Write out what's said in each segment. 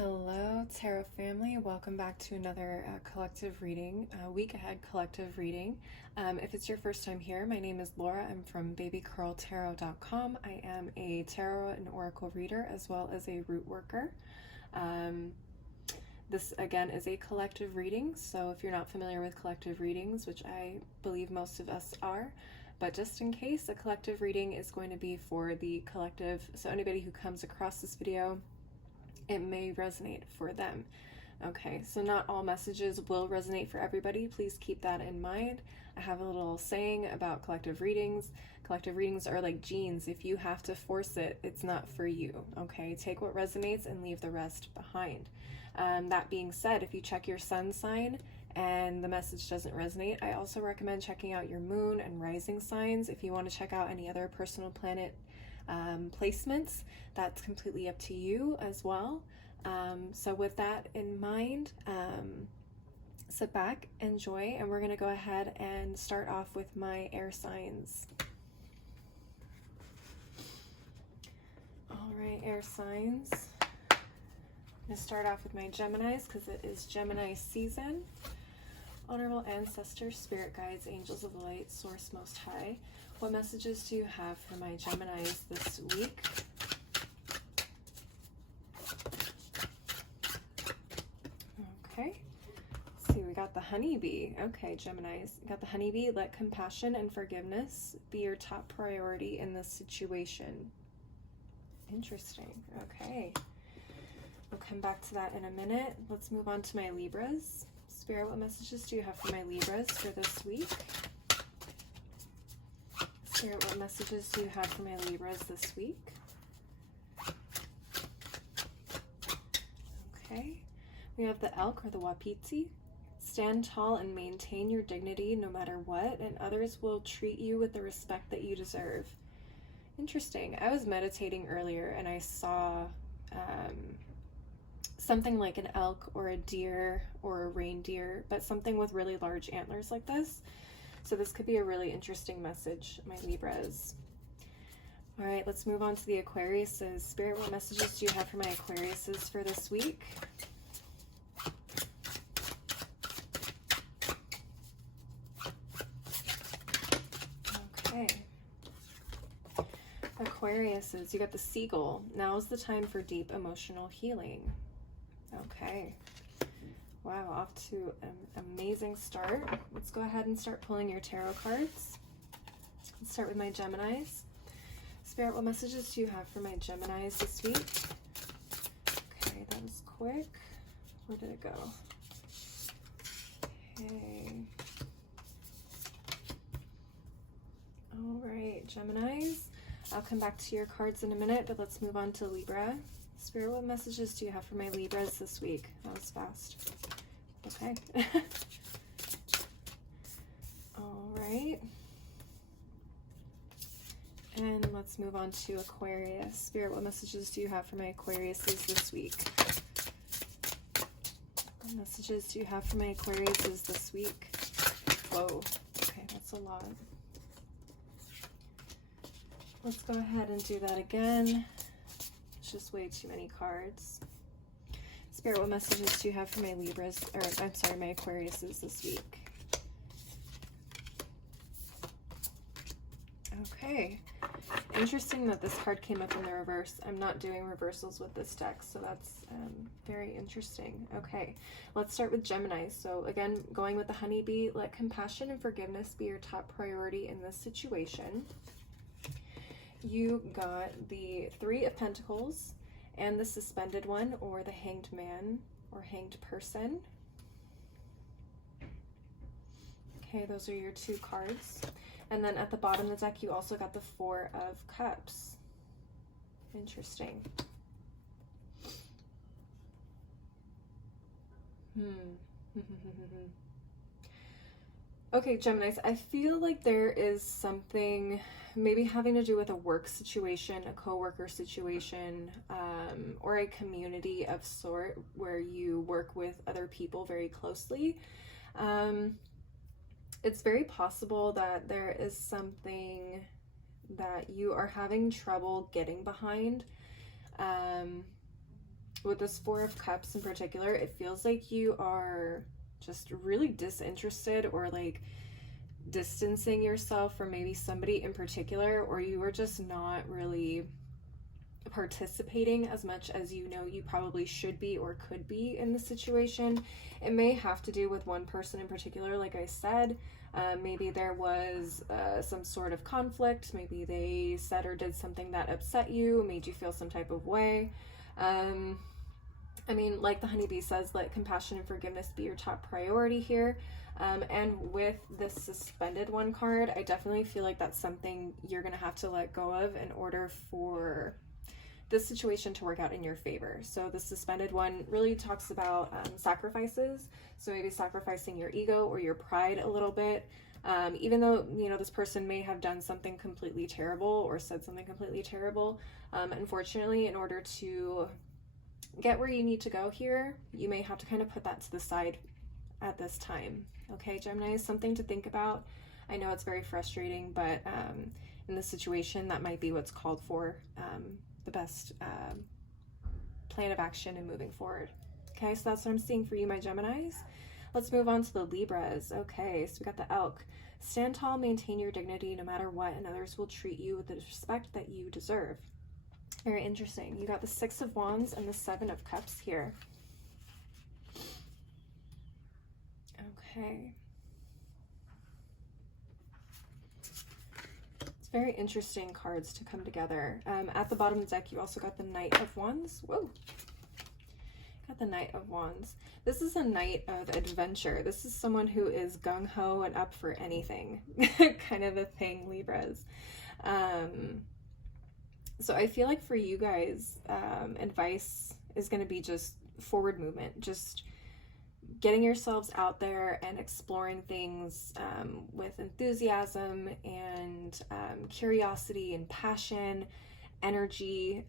Hello, Tarot family. Welcome back to another collective reading, week ahead collective reading. If it's your first time here, my name is Laura. I'm from babycurltarot.com. I am a tarot and oracle reader as well as a root worker. This again is a collective reading, so if you're not familiar with collective readings, which I believe most of us are, but just in case, a collective reading is going to be for the collective, so anybody who comes across this video, it may resonate for them. Okay, so not all messages will resonate for everybody. Please keep that in mind. I have a little saying about collective readings. Collective readings are like genes. If you have to force it, it's not for you. Okay, take what resonates and leave the rest behind. That being said, if you check your sun sign and the message doesn't resonate, I also recommend checking out your moon and rising signs. If you want to check out any other personal planet placements, that's completely up to you as well. So with that in mind, sit back, enjoy, and we're going to go ahead and start off with my air signs. All right, air signs. I'm going to start off with my Geminis because it is Gemini season. Honorable ancestors, spirit guides, angels of light, source most high. What messages do you have for my Geminis this week? Okay. Let's see, we got the honeybee. Okay, Geminis. We got the honeybee. Let compassion and forgiveness be your top priority in this situation. Interesting. Okay. We'll come back to that in a minute. Let's move on to my Libras. Spirit, what messages do you have for my Libras for this week? Spirit, what messages do you have for my Libras this week? Okay. We have the elk or the wapiti. Stand tall and maintain your dignity no matter what, and others will treat you with the respect that you deserve. Interesting. I was meditating earlier and I saw something like an elk or a deer or a reindeer, but something with really large antlers like this. So this could be a really interesting message, my Libras. All right, let's move on to the Aquariuses. Spirit, what messages do you have for my Aquariuses for this week? Okay. Aquariuses, you got the seagull. Now is the time for deep emotional healing. Okay. Wow, off to an amazing start. Let's go ahead and start pulling your tarot cards. Let's start with my Geminis. Spirit, what messages do you have for my Geminis this week? Okay, that was quick. Where did it go? Okay. All right, Geminis. I'll come back to your cards in a minute, but let's move on to Libra. Spirit, what messages do you have for my Libras this week? That was fast. Okay. All right. And let's move on to Aquarius. Spirit, what messages do you have for my Aquariuses this week? What messages do you have for my Aquariuses this week? Whoa. Okay, that's a lot. Let's go ahead and do that again. It's just way too many cards. Spirit, what messages do you have for my Libras, or I'm sorry, my Aquariuses this week? Okay. Interesting that this card came up in the reverse. I'm not doing reversals with this deck, so that's very interesting. Okay, let's start with Gemini. So again, going with the honeybee, let compassion and forgiveness be your top priority in this situation. You got the Three of Pentacles and the Suspended One, or the Hanged Man or Hanged Person. Okay, those are your two cards. And then at the bottom of the deck, you also got the Four of Cups. Interesting. Okay, Geminis, I feel like there is something maybe having to do with a work situation, a coworker situation, or a community of sort where you work with other people very closely. It's very possible that there is something that you are having trouble getting behind. with this Four of Cups in particular, it feels like you are just really disinterested, or like distancing yourself from maybe somebody in particular, or you are just not really participating as much as you know you probably should be or could be in the situation. It may have to do with one person in particular, like I said. Maybe there was some sort of conflict. Maybe they said or did something that upset you, made you feel some type of way. I mean, like the honeybee says, let compassion and forgiveness be your top priority here. And with this suspended one card, I definitely feel like that's something you're going to have to let go of in order for this situation to work out in your favor. So the suspended one really talks about sacrifices. So maybe sacrificing your ego or your pride a little bit. Even though, you know, this person may have done something completely terrible or said something completely terrible, unfortunately, in order to get where you need to go here, you may have to kind of put that to the side at this time. Okay, Gemini, is something to think about. I know it's very frustrating, but in this situation, that might be what's called for. The best plan of action and moving forward. Okay, so that's what I'm seeing for you, my Geminis. Let's move on to the Libras. Okay, so we got the Elk. Stand tall, maintain your dignity no matter what, and others will treat you with the respect that you deserve. Very interesting. You got the Six of Wands and the Seven of Cups here. Okay. Very interesting cards to come together. At the bottom of the deck, you also got the Knight of Wands. Whoa. Got the Knight of Wands. This is a knight of adventure. This is someone who is gung-ho and up for anything. Kind of a thing, Libras. So I feel like for you guys, advice is going to be just forward movement. Just getting yourselves out there and exploring things with enthusiasm and curiosity and passion, energy.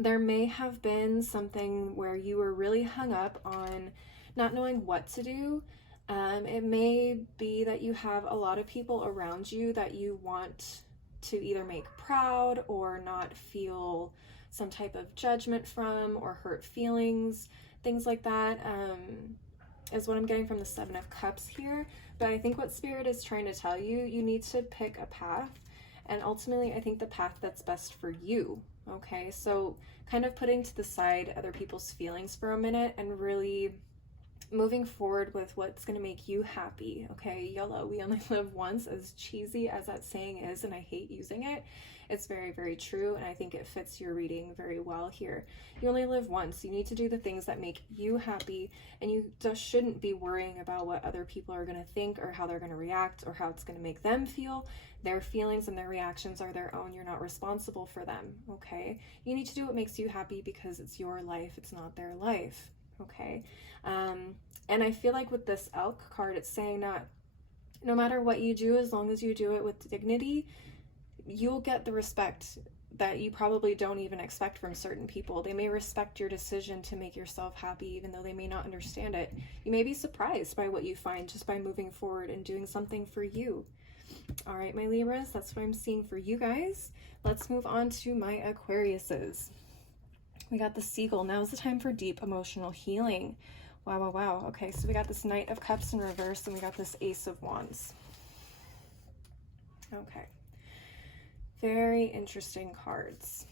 There may have been something where you were really hung up on not knowing what to do. It may be that you have a lot of people around you that you want to either make proud or not feel some type of judgment from, or hurt feelings. Things like that is what I'm getting from the Seven of Cups here. But I think what Spirit is trying to tell you, you need to pick a path. And ultimately, I think the path that's best for you. Okay, so kind of putting to the side other people's feelings for a minute and really moving forward with what's going to make you happy. Okay, YOLO, we only live once, as cheesy as that saying is, and I hate using it. It's very, very true, and I think it fits your reading very well here. You only live once. You need to do the things that make you happy, and you just shouldn't be worrying about what other people are going to think or how they're going to react or how it's going to make them feel. Their feelings and their reactions are their own. You're not responsible for them, okay? You need to do what makes you happy because it's your life. It's not their life, okay? And I feel like with this Elk card, it's saying that no matter what you do, as long as you do it with dignity, you'll get the respect that you probably don't even expect from certain people. They may respect your decision to make yourself happy, even though they may not understand it. You may be surprised by what you find just by moving forward and doing something for you. All right, my Libras, that's what I'm seeing for you guys. Let's move on to my Aquariuses. We got the Seagull. Now is the time for deep emotional healing. Wow, wow, wow. Okay, so we got this Knight of Cups in reverse, and we got this Ace of Wands. Okay. Very interesting cards.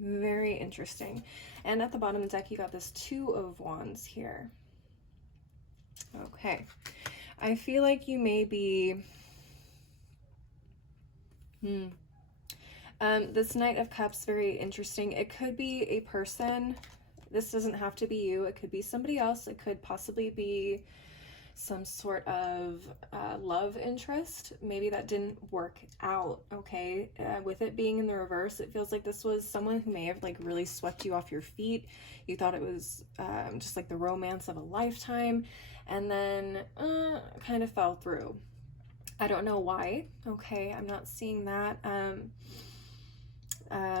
Very interesting. And at the bottom of the deck, you got this Two of Wands here. Okay. I feel like you may be... this Knight of Cups, very interesting. It could be a person. This doesn't have to be you. It could be somebody else. It could possibly be some sort of love interest. Maybe that didn't work out, okay? With it being in the reverse, it feels like this was someone who may have like really swept you off your feet. You thought it was just like the romance of a lifetime, and then kind of fell through. I don't know why, okay? I'm not seeing that.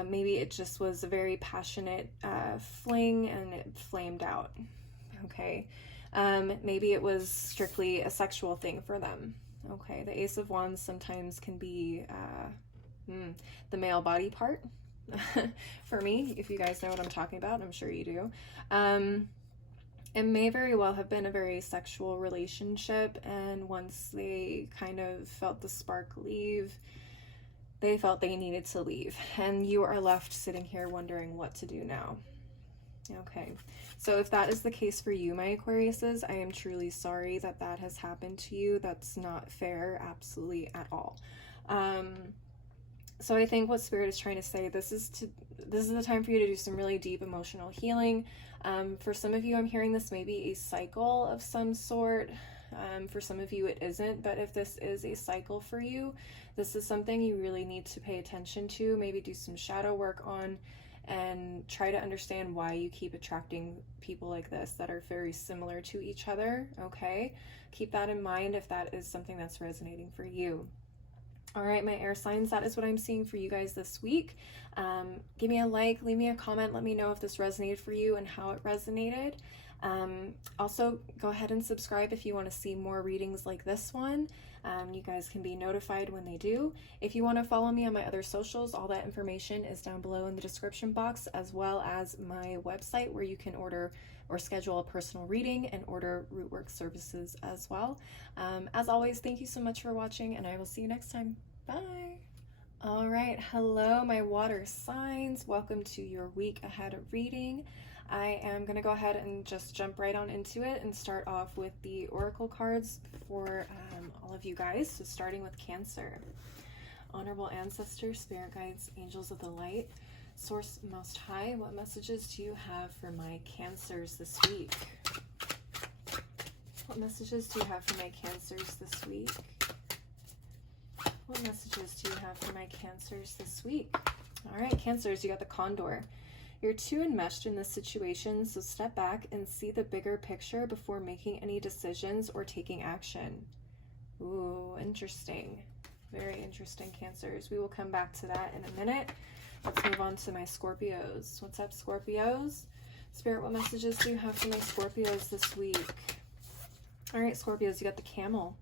Maybe it just was a very passionate fling and it flamed out, okay? Maybe it was strictly a sexual thing for them, okay? The Ace of Wands sometimes can be the male body part, For me, if you guys know what I'm talking about, I'm sure you do. It may very well have been a very sexual relationship, and once they kind of felt the spark leave, they felt they needed to leave, and you are left sitting here wondering what to do now. Okay, so if that is the case for you, my Aquariuses, I am truly sorry that that has happened to you. That's not fair, absolutely at all. So I think what Spirit is trying to say, this is the time for you to do some really deep emotional healing. For some of you, I'm hearing this may be a cycle of some sort. For some of you, it isn't, but if this is a cycle for you, this is something you really need to pay attention to, maybe do some shadow work on, and try to understand why you keep attracting people like this that are very similar to each other, okay? Keep that in mind if that is something that's resonating for you. All right, my air signs, that is what I'm seeing for you guys this week. Give me a like, leave me a comment, let me know if this resonated for you and how it resonated. Also, go ahead and subscribe if you want to see more readings like this one. You guys can be notified when they do. If you want to follow me on my other socials, all that information is down below in the description box, as well as my website where you can order or schedule a personal reading and order root work services as well. As always, thank you so much for watching, and I will see you next time. Bye. All right, hello my water signs. Welcome to your week ahead reading. I am going to go ahead and just jump right on into it and start off with the oracle cards for all of you guys. So starting with Cancer. Honorable ancestors, spirit guides, angels of the light, source most high, what messages do you have for my Cancers this week? What messages do you have for my Cancers this week? What messages do you have for my Cancers this week? All right, Cancers, you got the Condor. You're too enmeshed in this situation, so step back and see the bigger picture before making any decisions or taking action. Ooh, interesting. Very interesting, Cancers. We will come back to that in a minute. Let's move on to my Scorpios. What's up, Scorpios? Spirit, what messages do you have for my Scorpios this week? All right, Scorpios, you got the Camel.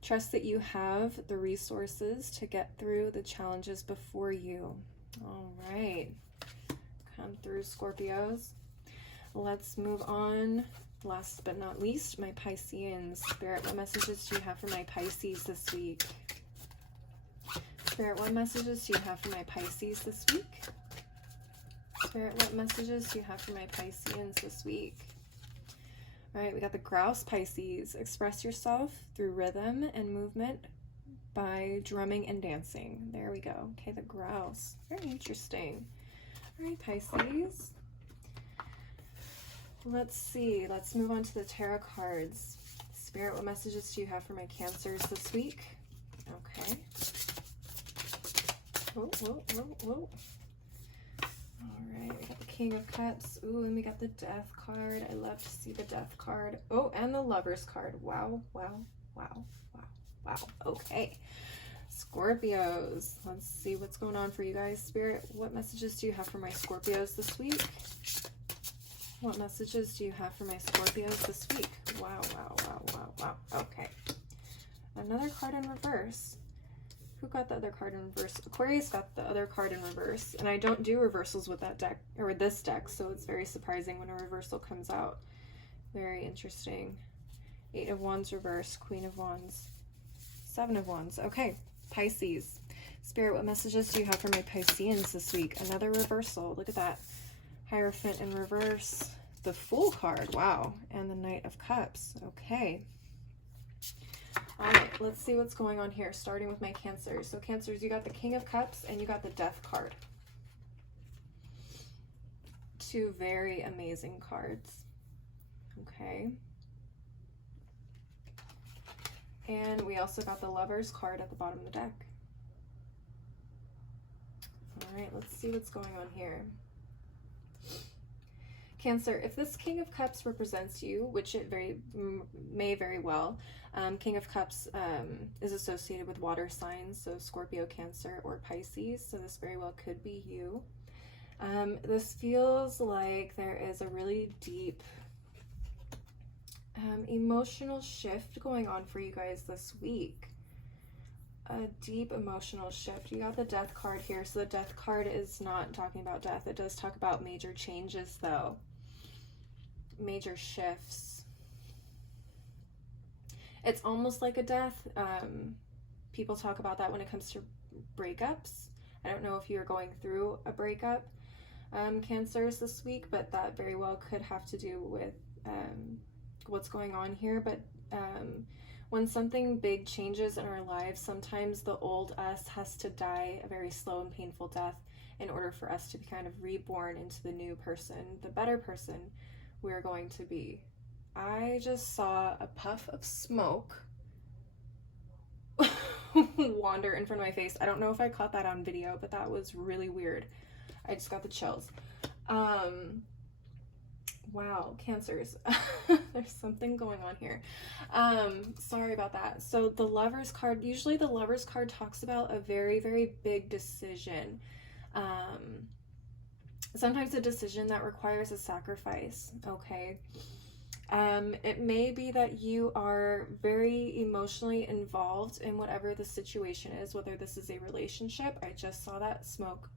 Trust that you have the resources to get through the challenges before you. All right. Come through, Scorpios. Let's move on. Last but not least, my Pisceans. Spirit, what messages do you have for my Pisces this week? Spirit, what messages do you have for my Pisces this week? Spirit, what messages do you have for my Pisceans this week? All right, we got the Grouse, Pisces. Express yourself through rhythm and movement by drumming and dancing. There we go. Okay, the Grouse. Very interesting. All right, Pisces. Let's see. Let's move on to the tarot cards. Spirit, what messages do you have for my Cancers this week? Okay. Whoa, whoa, whoa, whoa. All right, we got the King of Cups. Ooh, and we got the Death card. I love to see the Death card. Oh, and the Lovers card. Wow, wow, wow, wow, wow. Okay. Scorpios. Let's see what's going on for you guys. Spirit, what messages do you have for my Scorpios this week? What messages do you have for my Scorpios this week? Wow, wow, wow, wow, wow. Okay. Another card in reverse. Who got the other card in reverse? Aquarius got the other card in reverse. And I don't do reversals with that deck, or this deck, so it's very surprising when a reversal comes out. Very interesting. 8 of Wands reverse, Queen of Wands, 7 of Wands. Okay. Pisces. Spirit, what messages do you have for my Pisceans this week? Another reversal. Look at that. Hierophant in reverse. The Fool card. Wow. And the Knight of Cups. Okay. All right. Let's see what's going on here, starting with my Cancers. So Cancers, you got the King of Cups and you got the Death card. Two very amazing cards. Okay. And we also got the Lovers card at the bottom of the deck. All right, let's see what's going on here. Cancer, if this King of Cups represents you, which it may very well, King of Cups is associated with water signs, so Scorpio, Cancer, or Pisces, so this very well could be you. This feels like there is a really deep emotional shift going on for you guys this week. a deep emotional shift. You got the Death card here. So the Death card is not talking about death. It does talk about major changes, though. Major shifts. It's almost like a death. People talk about that when it comes to breakups. I don't know if you're going through a breakup, Cancers, this week, but that very well could have to do with what's going on here. But when something big changes in our lives, sometimes the old us has to die a very slow and painful death in order for us to be kind of reborn into the new person, the better person we're going to be. I just saw a puff of smoke wander in front of my face. I don't know if I caught that on video, but that was really weird. I just got the chills. Wow, Cancers. There's something going on here. Sorry about that. So the Lovers card, usually the Lovers card talks about a very, very big decision. Sometimes a decision that requires a sacrifice, okay? It may be that you are very emotionally involved in whatever the situation is, whether this is a relationship. I just saw that smoke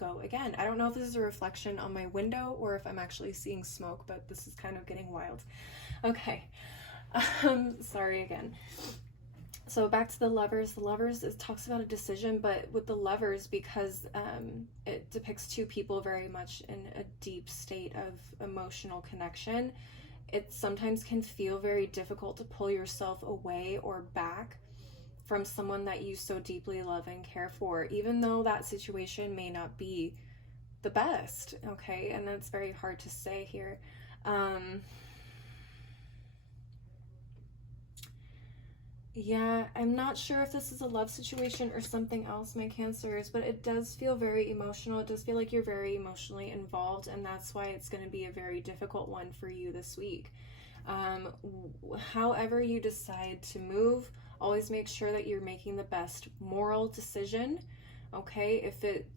go again. I don't know if this is a reflection on my window or if I'm actually seeing smoke, but this is kind of getting wild. Okay. Sorry again. So back to the Lovers. The Lovers, it talks about a decision, but with the Lovers, because it depicts two people very much in a deep state of emotional connection, it sometimes can feel very difficult to pull yourself away or back from someone that you so deeply love and care for, even though that situation may not be the best, okay? And that's very hard to say here. Yeah, I'm not sure if this is a love situation or something else, my Cancers, but it does feel very emotional. It does feel like you're very emotionally involved, and that's why it's going to be a very difficult one for you this week. However you decide to move, always make sure that you're making the best moral decision, okay?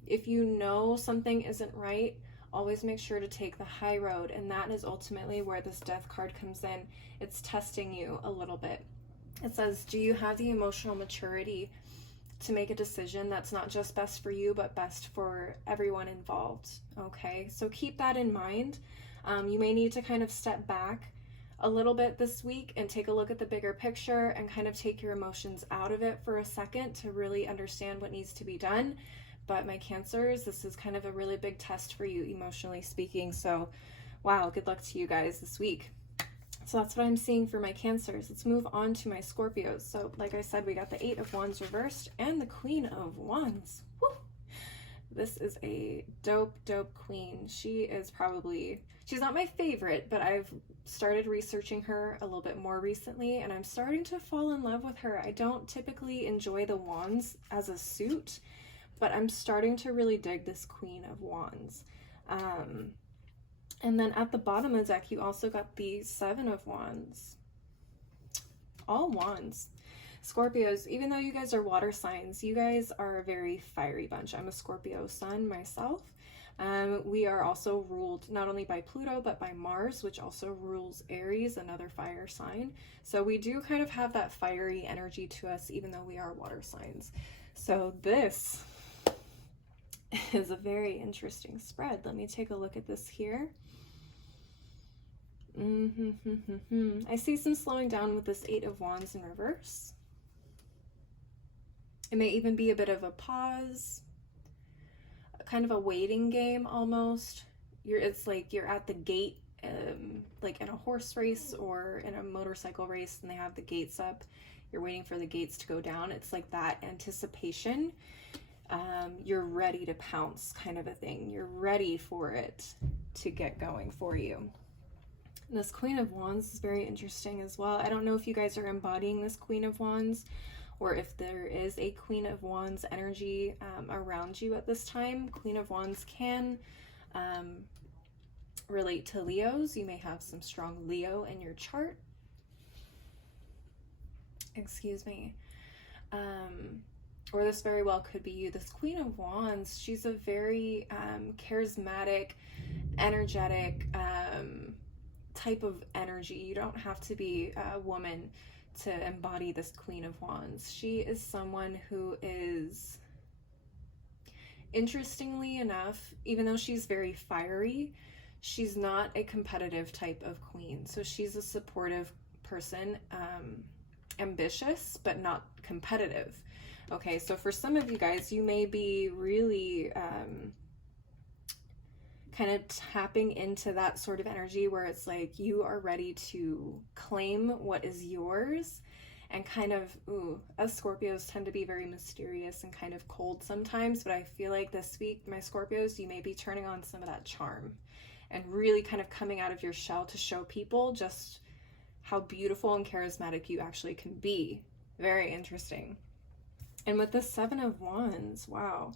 If you know something isn't right, always make sure to take the high road, and that is ultimately where this Death card comes in. It's testing you a little bit. It says, do you have the emotional maturity to make a decision that's not just best for you, but best for everyone involved, okay? So keep that in mind. You may need to kind of step back a little bit this week and take a look at the bigger picture and kind of take your emotions out of it for a second to really understand what needs to be done. But my Cancers, this is kind of a really big test for you, emotionally speaking. So, wow, good luck to you guys this week. So that's what I'm seeing for my Cancers. Let's move on to my Scorpios. So like I said, we got the 8 of Wands reversed and the Queen of Wands. Woo! This is a dope queen. She's not my favorite, but I've started researching her a little bit more recently, and I'm starting to fall in love with her. I don't typically enjoy the Wands as a suit, but I'm starting to really dig this Queen of Wands. And then at the bottom of the deck, you also got the 7 of Wands. All Wands. Scorpios, even though you guys are water signs, you guys are a very fiery bunch. I'm a Scorpio sun myself. We are also ruled not only by Pluto, but by Mars, which also rules Aries, another fire sign. So we do kind of have that fiery energy to us, even though we are water signs. So this is a very interesting spread. Let me take a look at this here. I see some slowing down with this 8 of Wands in reverse. It may even be a bit of a pause, kind of a waiting game almost. It's like you're at the gate, like in a horse race or in a motorcycle race, and they have the gates up. You're waiting for the gates to go down. It's like that anticipation. You're ready to pounce, kind of a thing. You're ready for it to get going for you. This Queen of Wands is very interesting as well. I don't know if you guys are embodying this Queen of Wands or if there is a Queen of Wands energy around you at this time. Queen of Wands can relate to Leos. You may have some strong Leo in your chart. Excuse me. Or this very well could be you. This Queen of Wands, she's a very charismatic, energetic type of energy. You don't have to be a woman to embody this Queen of Wands. She is someone who is, interestingly enough, even though she's very fiery, she's not a competitive type of queen. So she's a supportive person, ambitious, but not competitive. Okay, so for some of you guys, you may be really kind of tapping into that sort of energy where it's like you are ready to claim what is yours, and kind of, us Scorpios tend to be very mysterious and kind of cold sometimes, but I feel like this week, my Scorpios, you may be turning on some of that charm and really kind of coming out of your shell to show people just how beautiful and charismatic you actually can be. Very interesting. And with the Seven of Wands, wow,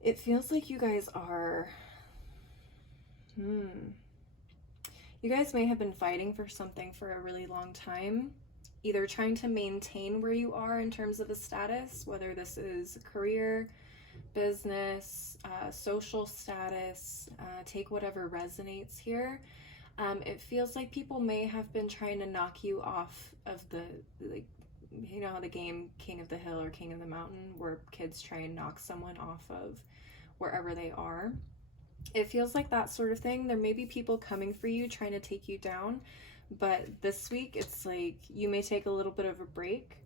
it feels like you guys are, you guys may have been fighting for something for a really long time, either trying to maintain where you are in terms of a status, whether this is career, business, social status, take whatever resonates here. It feels like people may have been trying to knock you off of the, like, you know how the game King of the Hill or King of the Mountain, where kids try and knock someone off of wherever they are. It feels like that sort of thing. There may be people coming for you, trying to take you down, but this week it's like you may take a little bit of a break,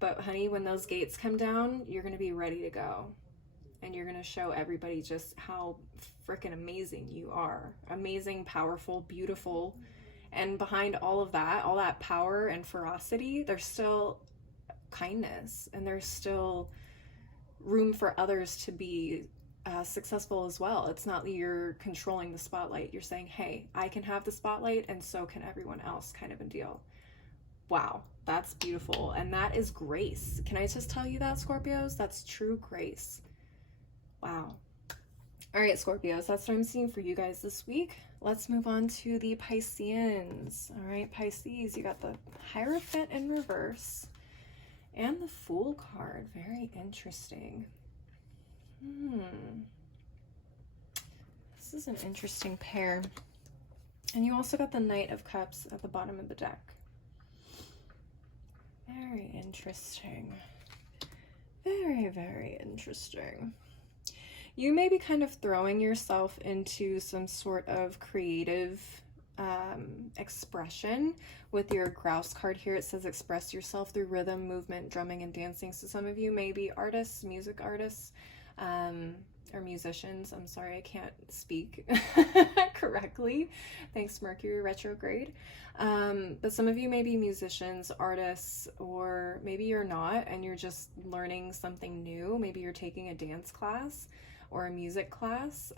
but honey, when those gates come down, you're going to be ready to go, and you're going to show everybody just how freaking amazing you are. Amazing, powerful, beautiful. And behind all of that, all that power and ferocity, there's still kindness, and there's still room for others to be successful as well. It's not that you're controlling the spotlight. You're saying, hey, I can have the spotlight and so can everyone else, kind of a deal. Wow, that's beautiful. And that is grace. Can I just tell you that, Scorpios? That's true grace. Wow. All right, Scorpios, that's what I'm seeing for you guys this week. Let's move on to the Pisceans. All right, Pisces, you got the Hierophant in reverse and the Fool card. Very interesting. This is an interesting pair. And you also got the Knight of Cups at the bottom of the deck. Very interesting. Very, very interesting. You may be kind of throwing yourself into some sort of creative expression. With your Grouse card here, it says express yourself through rhythm, movement, drumming, and dancing. So some of you may be artists, music artists, or musicians. I'm sorry, I can't speak correctly. Thanks, Mercury retrograde. But some of you may be musicians, artists, or maybe you're not, and you're just learning something new. Maybe you're taking a dance class or a music class,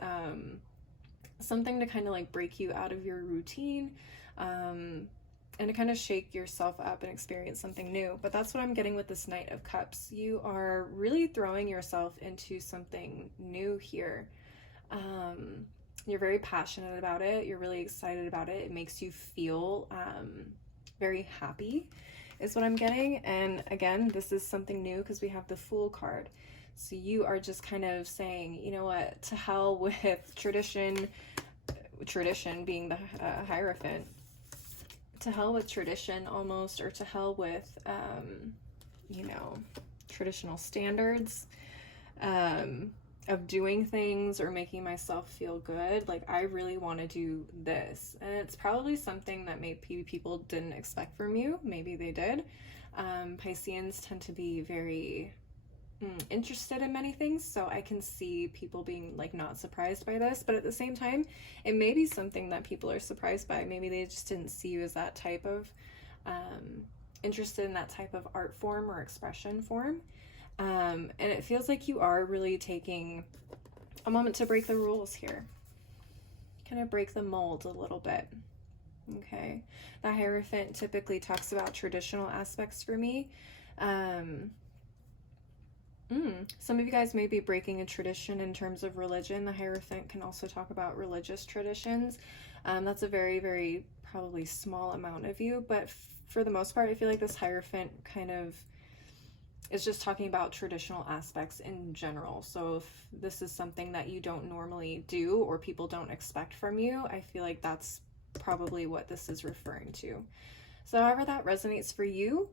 something to kind of like break you out of your routine, and to kind of shake yourself up and experience something new. But that's what I'm getting with this Knight of Cups. You are really throwing yourself into something new here. You're very passionate about it. You're really excited about it. It makes you feel very happy is what I'm getting. And again, this is something new because we have the Fool card. So you are just kind of saying, you know what, to hell with tradition being the Hierophant, to hell with tradition almost, or to hell with, you know, traditional standards of doing things or making myself feel good. Like, I really want to do this. And it's probably something that maybe people didn't expect from you. Maybe they did. Pisceans tend to be very interested in many things, so I can see people being like not surprised by this, but at the same time it may be something that people are surprised by. Maybe they just didn't see you as that type of interested in that type of art form or expression form, and it feels like you are really taking a moment to break the rules here, kind of break the mold a little bit. Okay, the Hierophant typically talks about traditional aspects for me. Some of you guys may be breaking a tradition in terms of religion. The Hierophant can also talk about religious traditions. That's a very, very probably small amount of you, but for the most part, I feel like this Hierophant kind of is just talking about traditional aspects in general. So if this is something that you don't normally do or people don't expect from you, I feel like that's probably what this is referring to. So however that resonates for you,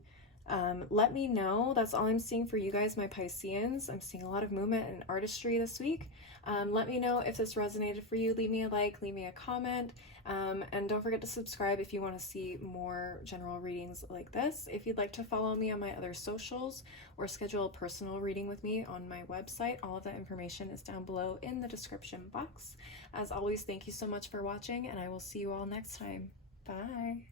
let me know. That's all I'm seeing for you guys, my Pisceans. I'm seeing a lot of movement and artistry this week. Let me know if this resonated for you. Leave me a like, leave me a comment, and don't forget to subscribe if you want to see more general readings like this. If you'd like to follow me on my other socials or schedule a personal reading with me on my website, all of that information is down below in the description box. As always, thank you so much for watching, and I will see you all next time. Bye.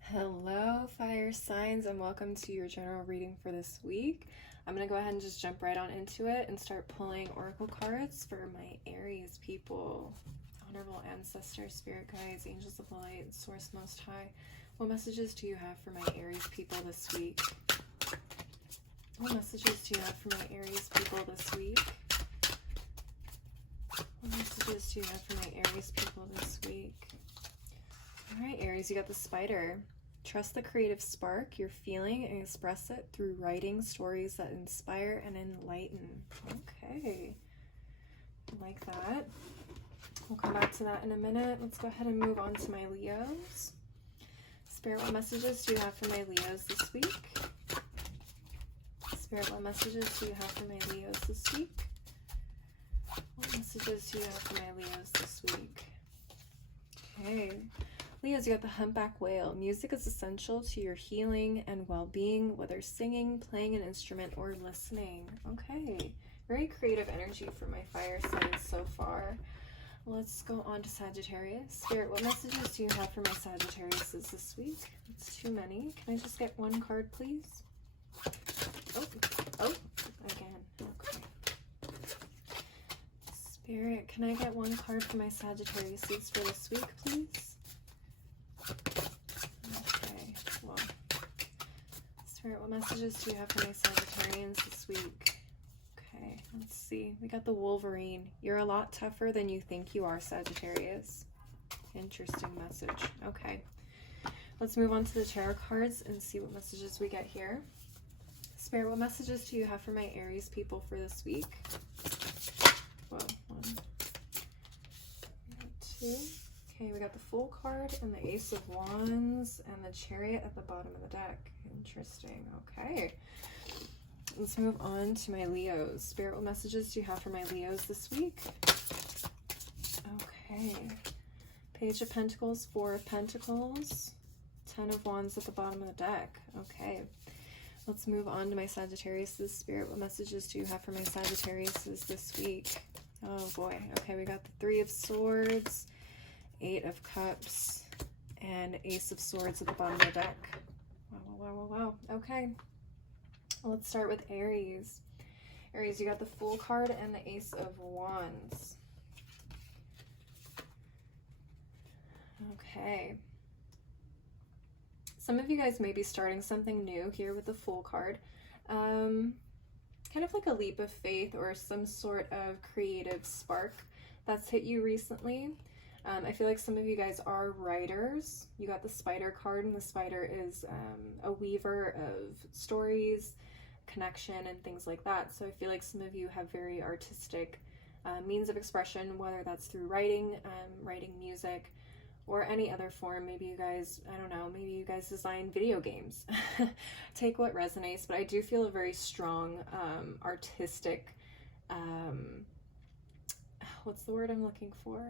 Hello, fire signs, and welcome to your general reading for this week. I'm going to go ahead and just jump right on into it and start pulling oracle cards for my Aries people. Honorable ancestors, spirit guides, angels of light, source most high. What messages do you have for my Aries people this week? What messages do you have for my Aries people this week? What messages do you have for my Aries people this week? All right, Aries, you got the Spider. Trust the creative spark you're feeling and express it through writing stories that inspire and enlighten. Okay, I like that. We'll come back to that in a minute. Let's go ahead and move on to my Leos. Spirit, what messages do you have for my Leos this week? Spirit, what messages do you have for my Leos this week? What messages do you have for my Leos this week? Okay. Leos, you got the humpback whale. Music is essential to your healing and well-being, whether singing, playing an instrument, or listening. Okay, very creative energy for my fire signs so far. Let's go on to Sagittarius. Spirit, what messages do you have for my Sagittarius this week? It's too many. Can I just get one card, please? Oh, again. Okay. Spirit, can I get one card for my Sagittarius for this week, please? Okay, well, Spirit, what messages do you have for my Sagittarians this week? Okay, let's see. We got the Wolverine. You're a lot tougher than you think you are, Sagittarius. Interesting message. Okay, let's move on to the tarot cards and see what messages we get here. Spirit, what messages do you have for my Aries people for this week? Well, 1, 2. Okay, we got the Fool card and the Ace of Wands and the Chariot at the bottom of the deck. Interesting. Okay. Let's move on to my Leos. Spirit, what messages do you have for my Leos this week? Okay. Page of Pentacles, 4 of Pentacles, 10 of Wands at the bottom of the deck. Okay. Let's move on to my Sagittarius. Spirit, what messages do you have for my Sagittarius this week? Oh boy. Okay, we got the 3 of Swords, 8 of Cups, and Ace of Swords at the bottom of the deck. Wow. Okay. Let's start with Aries. Aries, you got the Fool card and the Ace of Wands. Okay. Some of you guys may be starting something new here with the Fool card. Kind of like a leap of faith or some sort of creative spark that's hit you recently. I feel like some of you guys are writers. You got the Spider card, and the Spider is a weaver of stories, connection, and things like that. So I feel like some of you have very artistic means of expression, whether that's through writing, writing music, or any other form. Maybe you guys, I don't know, maybe you guys design video games. Take what resonates, but I do feel a very strong artistic what's the word I'm looking for?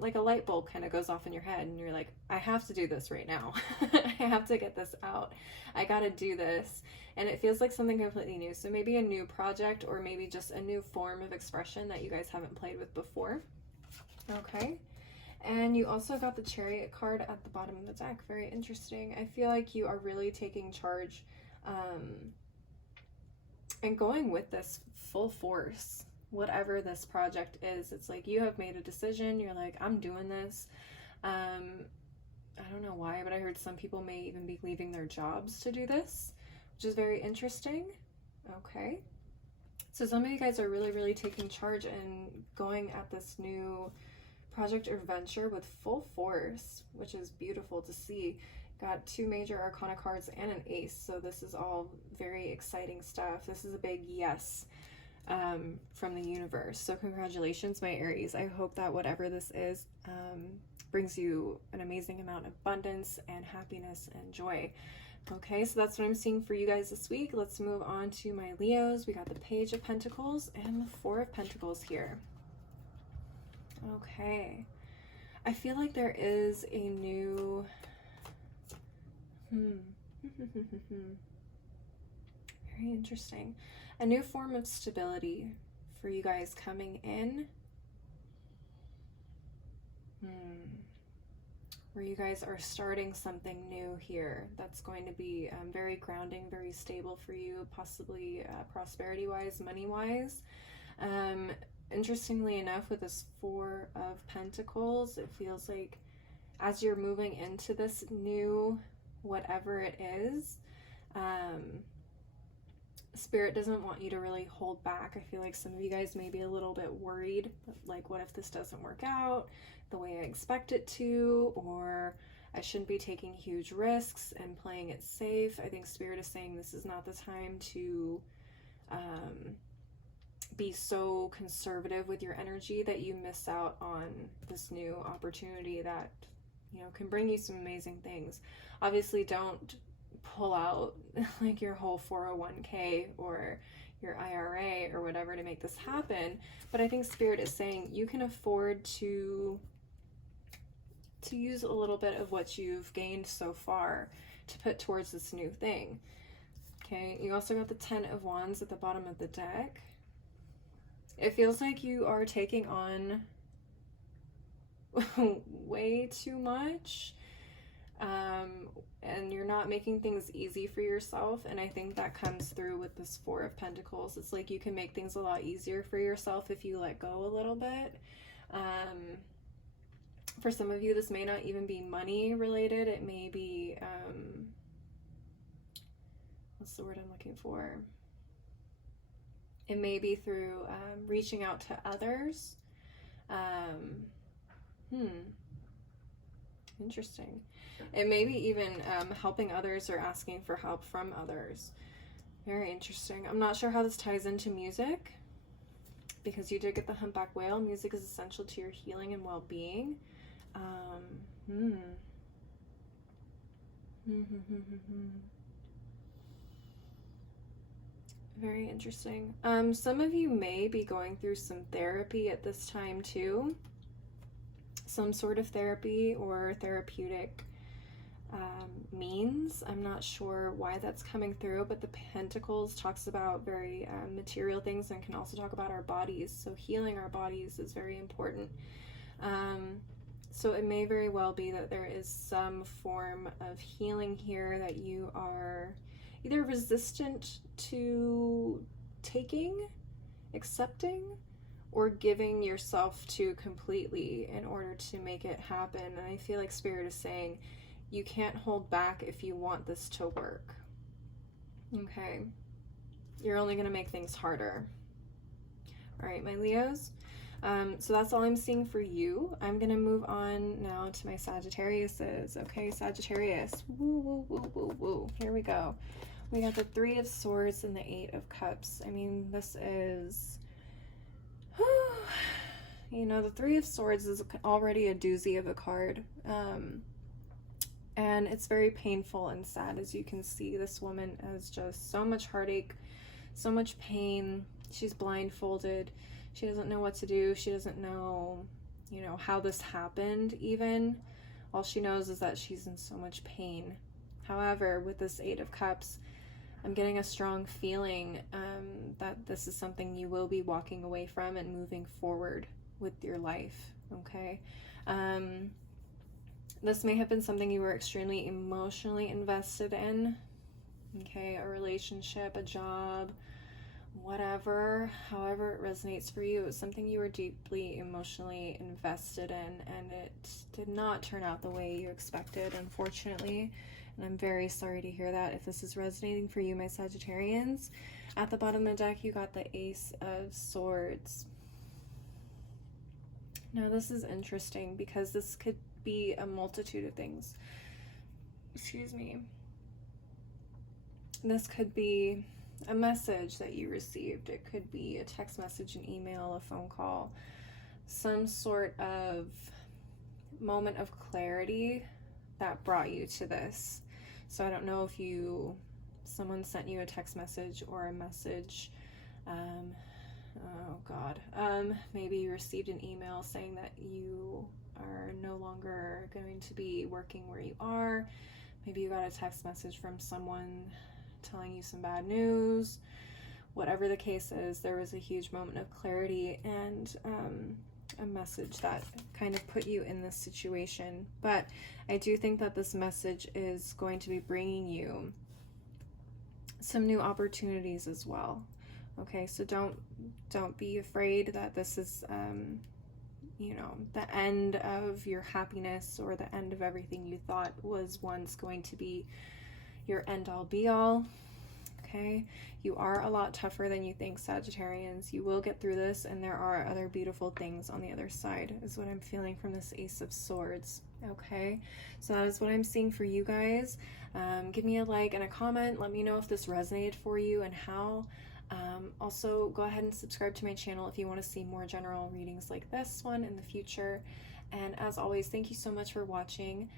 Like a light bulb kind of goes off in your head and you're like, I have to do this right now. I have to get this out. I gotta do this. And it feels like something completely new. So maybe a new project, or maybe just a new form of expression that you guys haven't played with before. Okay. And you also got the Chariot card at the bottom of the deck. Very interesting. I feel like you are really taking charge and going with this full force. Whatever this project is, it's like you have made a decision. You're like, I'm doing this. I don't know why, but I heard some people may even be leaving their jobs to do this, which is very interesting. Okay. So some of you guys are really taking charge and going at this new project or venture with full force, which is beautiful to see. Got 2 major arcana cards and an ace. So this is all very exciting stuff. This is a big yes from the universe. So congratulations, my Aries. I hope that whatever this is brings you an amazing amount of abundance and happiness and joy. Okay, so that's what I'm seeing for you guys this week. Let's move on to my Leos. We got the Page of Pentacles and the Four of Pentacles here. Okay. I feel like there is a new... Very interesting. A new form of stability for you guys coming in. Where you guys are starting something new here that's going to be very grounding, very stable for you, possibly prosperity-wise, money-wise. Interestingly enough, with this Four of Pentacles, it feels like as you're moving into this new whatever it is, Spirit doesn't want you to really hold back. I feel like some of you guys may be a little bit worried, like, what if this doesn't work out the way I expect it to, or I shouldn't be taking huge risks and playing it safe. I think Spirit is saying this is not the time to be so conservative with your energy that you miss out on this new opportunity that, you know, can bring you some amazing things. Obviously, don't pull out like your whole 401k or your IRA or whatever to make this happen, but I think Spirit is saying you can afford to use a little bit of what you've gained so far to put towards this new thing. Okay, you also got the Ten of Wands at the bottom of the deck. It feels like you are taking on way too much, and you're not making things easy for yourself, and I think that comes through with this Four of Pentacles. It's like you can make things a lot easier for yourself if you let go a little bit. For some of you, this may not even be money related. It may be, what's the word I'm looking for? It may be through reaching out to others. Interesting. It may be even helping others or asking for help from others. Very interesting. I'm not sure how this ties into music, because you did get the humpback whale. Music is essential to your healing and well-being. Very interesting. Some of you may be going through some therapy at this time too. Some sort of therapy or therapeutic means. I'm not sure why that's coming through, but the Pentacles talks about very material things and can also talk about our bodies. So healing our bodies is very important. So it may very well be that there is some form of healing here that you are either resistant to taking, accepting, or giving yourself to completely in order to make it happen. And I feel like Spirit is saying you can't hold back if you want this to work. Okay? You're only going to make things harder. All right, my Leos. So that's all I'm seeing for you. I'm going to move on now to my Sagittariuses. Okay, Sagittarius. Woo, woo, woo, woo, woo. Here we go. We got the Three of Swords and the Eight of Cups. I mean, this is... you know, the Three of Swords is already a doozy of a card. And it's very painful and sad. As you can see, this woman has just so much heartache, so much pain. She's blindfolded. She doesn't know what to do. She doesn't know, you know, how this happened even. All she knows is that she's in so much pain. However, with this Eight of Cups, I'm getting a strong feeling that this is something you will be walking away from and moving forward with your life, okay? This may have been something you were extremely emotionally invested in, okay? A relationship, a job, whatever, however it resonates for you. It was something you were deeply emotionally invested in, and it did not turn out the way you expected, unfortunately. And I'm very sorry to hear that. If this is resonating for you, my Sagittarians, at the bottom of the deck, you got the Ace of Swords. Now, this is interesting because this could be a multitude of things. Excuse me. This could be a message that you received. It could be a text message, an email, a phone call, some sort of moment of clarity that brought you to this. So I don't know if someone sent you a text message or a message. Oh God. Maybe you received an email saying that you are no longer going to be working where you are. Maybe you got a text message from someone telling you some bad news. Whatever the case is, there was a huge moment of clarity and a message that kind of put you in this situation. But I do think that this message is going to be bringing you some new opportunities as well. Okay, so don't be afraid that this is the end of your happiness or the end of everything you thought was once going to be your end all be all. Okay, you are a lot tougher than you think, Sagittarians. You will get through this, and there are other beautiful things on the other side, is what I'm feeling from this Ace of Swords. Okay, so that is what I'm seeing for you guys. Give me a like and a comment. Let me know if this resonated for you and how. Also, go ahead and subscribe to my channel if you want to see more general readings like this one in the future. And as always, thank you so much for watching.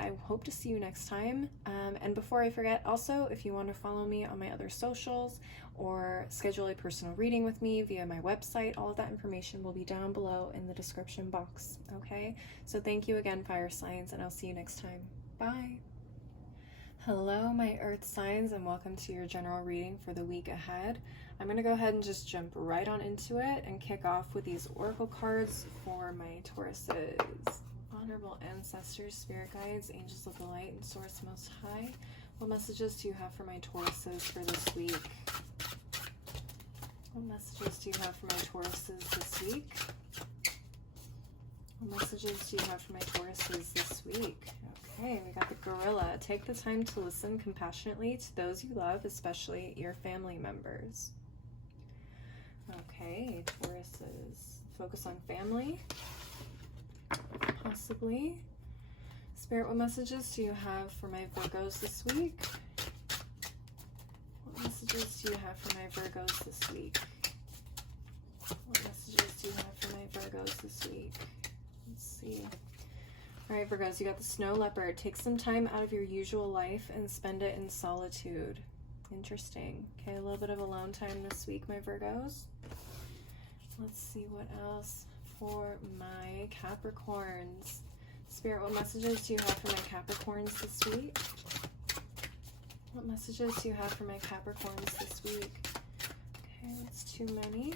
I hope to see you next time. And before I forget, also, if you want to follow me on my other socials or schedule a personal reading with me via my website, all of that information will be down below in the description box. Okay, so thank you again, fire signs, and I'll see you next time. Bye. Hello, my earth signs, and welcome to your general reading for the week ahead. I'm going to go ahead and just jump right on into it and kick off with these oracle cards for my Tauruses. Honorable ancestors, spirit guides, angels of the light, and source most high, what messages do you have for my Tauruses for this week? What messages do you have for my Tauruses this week? What messages do you have for my Tauruses this week? Okay, we got the gorilla. Take the time to listen compassionately to those you love, especially your family members. Okay, Tauruses. Focus on family. Possibly. Spirit, what messages do you have for my Virgos this week? What messages do you have for my Virgos this week? What messages do you have for my Virgos this week? Let's see. All right, Virgos, you got the snow leopard. Take some time out of your usual life and spend it in solitude. Interesting. Okay, a little bit of alone time this week, my Virgos. Let's see what else for my Capricorns. Spirit, what messages do you have for my Capricorns this week? What messages do you have for my Capricorns this week? Okay, that's too many.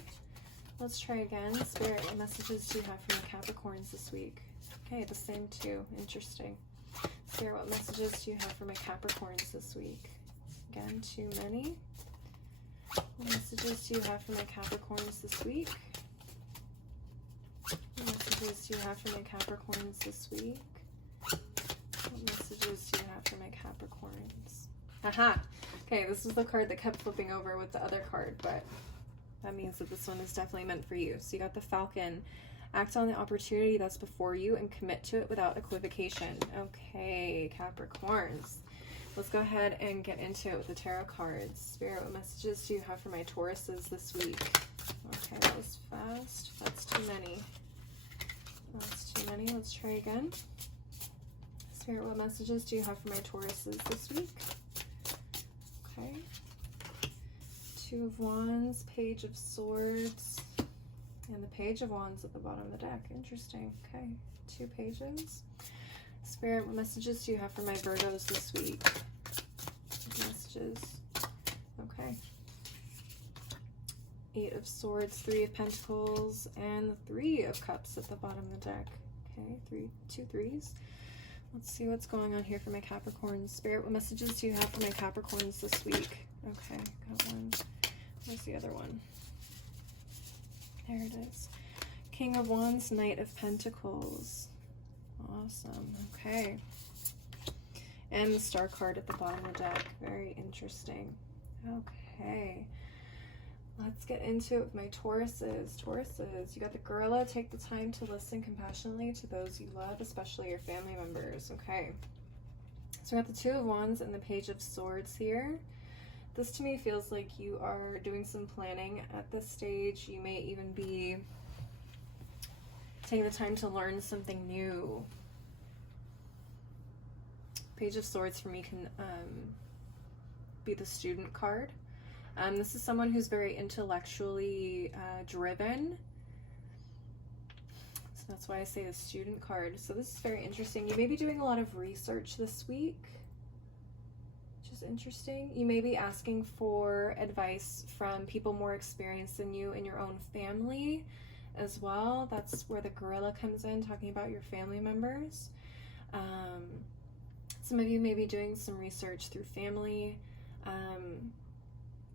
Let's try again. Spirit, what messages do you have for my Capricorns this week? Okay, the same two. Interesting. Spirit, what messages do you have for my Capricorns this week? Again, too many. What messages do you have for my Capricorns this week? What messages do you have for my Capricorns this week? What messages do you have for my Capricorns? Aha! Okay, this is the card that kept flipping over with the other card, but that means that this one is definitely meant for you. So you got the Falcon. Act on the opportunity that's before you and commit to it without equivocation. Okay, Capricorns. Let's go ahead and get into it with the tarot cards. Spirit, what messages do you have for my Tauruses this week? Okay, that was fast. That's too many. That's too many. Let's try again. Spirit, what messages do you have for my Tauruses this week? Okay. Two of Wands, Page of Swords, and the Page of Wands at the bottom of the deck. Interesting. Okay, 2 pages. Spirit, what messages do you have for my Virgos this week? Messages. Okay. 8 of Swords, 3 of Pentacles, and the 3 of Cups at the bottom of the deck. Okay, 2 threes. Let's see what's going on here for my Capricorns. Spirit, what messages do you have for my Capricorns this week? Okay, got one. Where's the other one? There it is. King of Wands, Knight of Pentacles. Awesome. Okay. And the star card at the bottom of the deck. Very interesting. Okay. Let's get into it with my Tauruses. Tauruses, you got the gorilla. Take the time to listen compassionately to those you love, especially your family members. Okay. So we got the 2 of Wands and the Page of Swords here. This to me feels like you are doing some planning at this stage. You may even be taking the time to learn something new. Page of Swords for me can be the student card. This is someone who's very intellectually driven. So that's why I say the student card. So this is very interesting. You may be doing a lot of research this week, which is interesting. You may be asking for advice from people more experienced than you in your own family as well. That's where the gorilla comes in, talking about your family members. Some of you may be doing some research through family,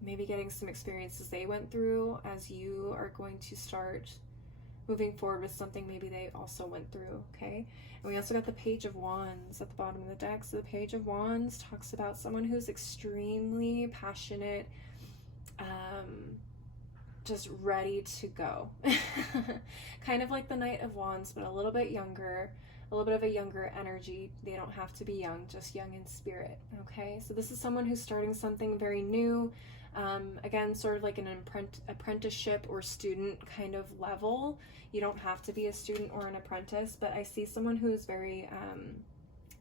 maybe getting some experiences they went through as you are going to start moving forward with something maybe they also went through, okay? And we also got the Page of Wands at the bottom of the deck. So the Page of Wands talks about someone who's extremely passionate, just ready to go. Kind of like the Knight of Wands, but a little bit younger, a little bit of a younger energy. They don't have to be young, just young in spirit, okay? So this is someone who's starting something very new. Again, sort of like an apprenticeship or student kind of level. You don't have to be a student or an apprentice, but I see someone who's very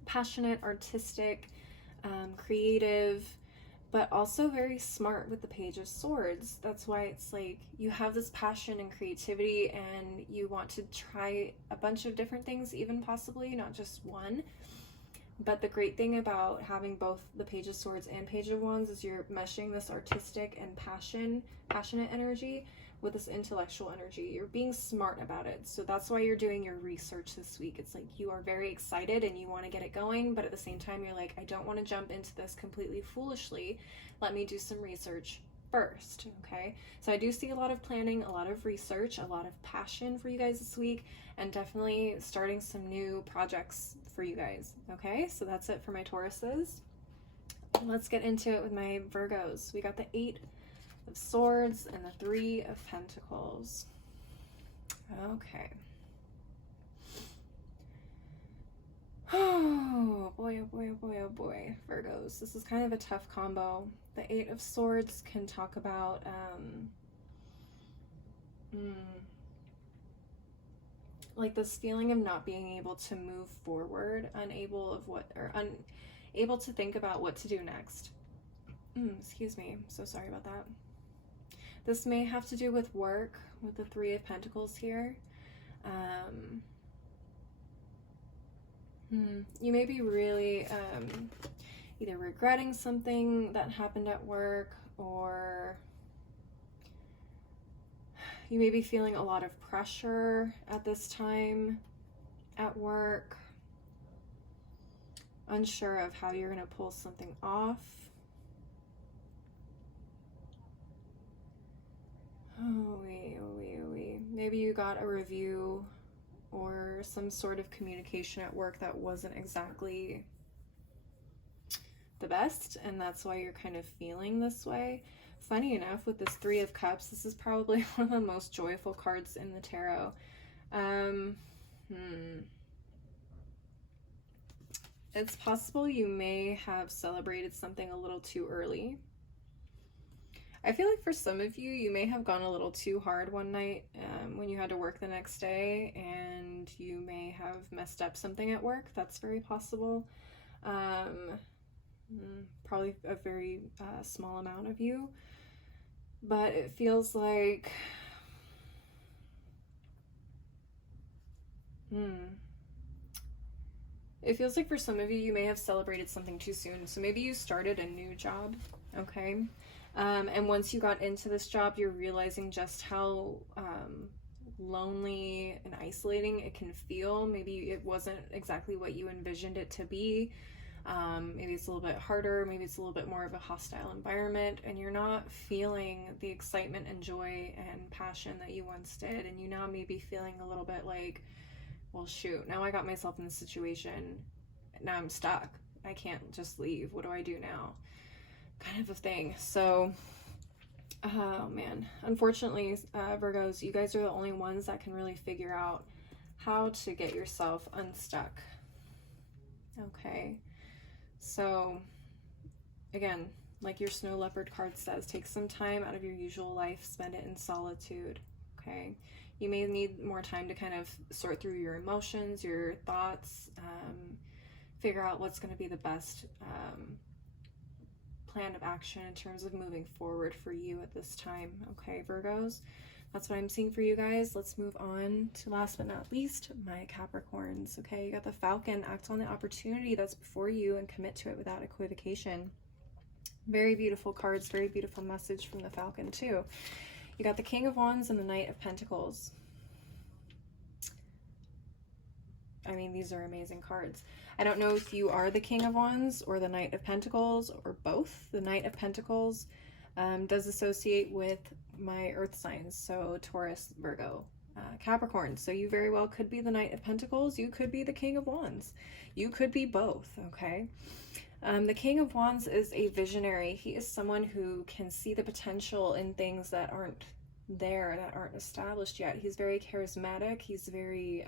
passionate, artistic, creative, but also very smart with the Page of Swords. That's why it's like you have this passion and creativity and you want to try a bunch of different things, even possibly not just one. But the great thing about having both the Page of Swords and Page of Wands is you're meshing this artistic and passionate energy with this intellectual energy. You're being smart about it. So that's why you're doing your research this week. It's like you are very excited and you want to get it going, but at the same time you're like, I don't want to jump into this completely foolishly. Let me do some research first, okay? So I do see a lot of planning, a lot of research, a lot of passion for you guys this week, and definitely starting some new projects for you guys, okay? So that's it for my Tauruses. Let's get into it with my Virgos. We got the 8 of Swords and the 3 of Pentacles. Okay. Oh boy, oh boy, oh boy, oh boy. Virgos. This is kind of a tough combo. The 8 of Swords can talk about like this feeling of not being able to move forward, unable to think about what to do next. Excuse me, I'm so sorry about that. This may have to do with work, with the 3 of Pentacles here. You may be really either regretting something that happened at work, or you may be feeling a lot of pressure at this time at work, unsure of how you're going to pull something off. Maybe you got a review or some sort of communication at work that wasn't exactly the best, and that's why you're kind of feeling this way. Funny enough, with this 3 of Cups, this is probably one of the most joyful cards in the tarot. It's possible you may have celebrated something a little too early. I feel like for some of you, you may have gone a little too hard one night when you had to work the next day, and you may have messed up something at work. That's very possible. Probably a very small amount of you, but it feels like it feels like for some of you, you may have celebrated something too soon. So maybe you started a new job, okay? And once you got into this job, you're realizing just how lonely and isolating it can feel. Maybe it wasn't exactly what you envisioned it to be. Maybe it's a little bit harder. Maybe it's a little bit more of a hostile environment, and you're not feeling the excitement and joy and passion that you once did. And you now may be feeling a little bit like, well, shoot, now I got myself in this situation. Now I'm stuck. I can't just leave. What do I do now? Kind of a thing. So, oh man, unfortunately, Virgos, you guys are the only ones that can really figure out how to get yourself unstuck. Okay, so again, like your Snow Leopard card says, take some time out of your usual life, spend it in solitude. Okay, You may need more time to kind of sort through your emotions, your thoughts, figure out what's going to be the best plan of action in terms of moving forward for you at this time. Okay, Virgos, that's what I'm seeing for you guys. Let's move on to, last but not least, my Capricorns. Okay, you got the Falcon. Act on the opportunity that's before you and commit to it without equivocation. Very beautiful cards, very beautiful message from the Falcon too. You got the King of Wands and the Knight of Pentacles. I mean, these are amazing cards. I don't know if you are the King of Wands or the Knight of Pentacles or both. The Knight of Pentacles does associate with my earth signs, so Taurus, Virgo, Capricorn. So you very well could be the Knight of Pentacles. You could be the King of Wands. You could be both, okay? The King of Wands is a visionary. He is someone who can see the potential in things that aren't there, that aren't established yet. He's very charismatic. He's very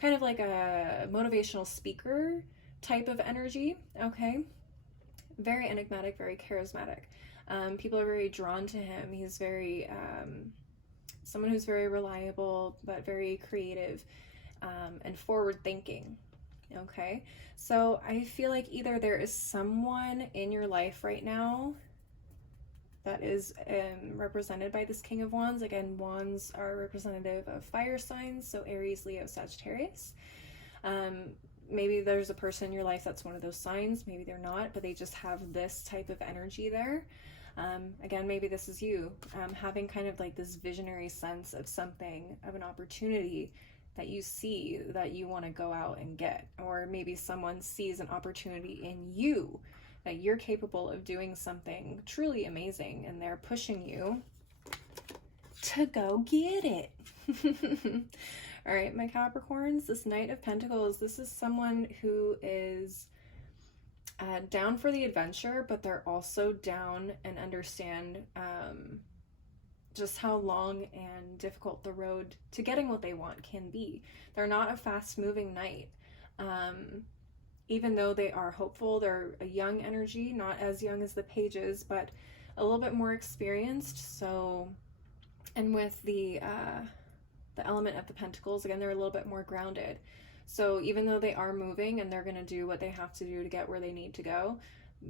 kind of like a motivational speaker type of energy, okay? Very enigmatic, very charismatic. People are very drawn to him. He's very, someone who's very reliable, but very creative and forward-thinking, okay? So I feel like either there is someone in your life right now that is represented by this King of Wands. Again, wands are representative of fire signs, so Aries, Leo, Sagittarius. Maybe there's a person in your life that's one of those signs. Maybe they're not, but they just have this type of energy there. Again, maybe this is you, having kind of like this visionary sense of something, of an opportunity that you see that you want to go out and get. Or maybe someone sees an opportunity in you, that you're capable of doing something truly amazing, and they're pushing you to go get it. All right, my Capricorns, this Knight of Pentacles, this is someone who is down for the adventure, but they're also down and understand just how long and difficult the road to getting what they want can be. They're not a fast-moving knight. Even though they are hopeful, they're a young energy, not as young as the pages, but a little bit more experienced. So, and with the element of the pentacles, again, they're a little bit more grounded. So even though they are moving and they're going to do what they have to do to get where they need to go,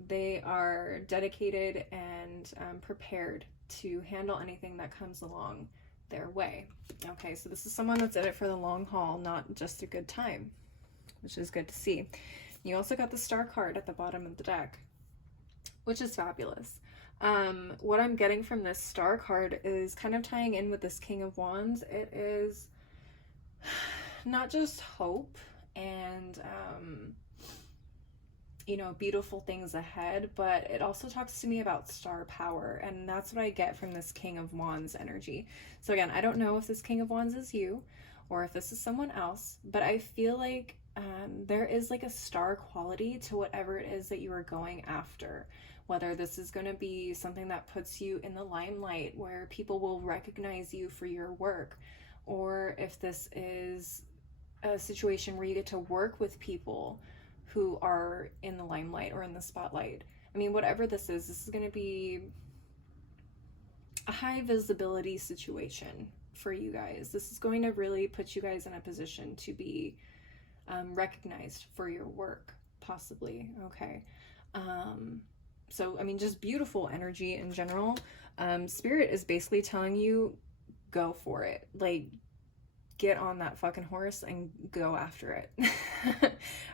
they are dedicated and prepared to handle anything that comes along their way. Okay, so this is someone that's in it for the long haul, not just a good time, which is good to see. You also got the Star card at the bottom of the deck, which is fabulous. What I'm getting from this Star card is kind of tying in with this King of Wands. It is not just hope and, you know, beautiful things ahead, but it also talks to me about star power, and that's what I get from this King of Wands energy. So again, I don't know if this King of Wands is you or if this is someone else, but I feel like there is like a star quality to whatever it is that you are going after. Whether this is going to be something that puts you in the limelight where people will recognize you for your work, or if this is a situation where you get to work with people who are in the limelight or in the spotlight. I mean, whatever this is going to be a high visibility situation for you guys. This is going to really put you guys in a position to be recognized for your work, possibly. Okay. So, I mean, just beautiful energy in general. Spirit is basically telling you, go for it. Like, get on that fucking horse and go after it.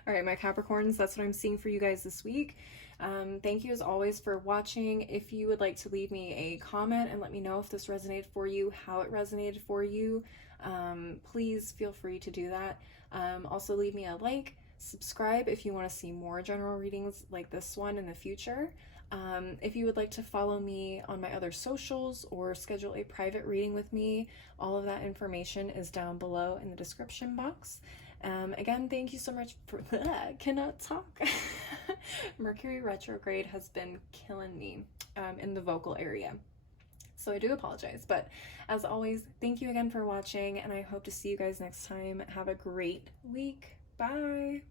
All right, my Capricorns, that's what I'm seeing for you guys this week. Thank you as always for watching. If you would like to leave me a comment and let me know if this resonated for you, how it resonated for you, please feel free to do that. Also leave me a like, subscribe if you want to see more general readings like this one in the future. If you would like to follow me on my other socials or schedule a private reading with me, all of that information is down below in the description box. Again, thank you so much for cannot talk. Mercury retrograde has been killing me in the vocal area, so I do apologize, but as always, thank you again for watching, and I hope to see you guys next time. Have a great week. Bye.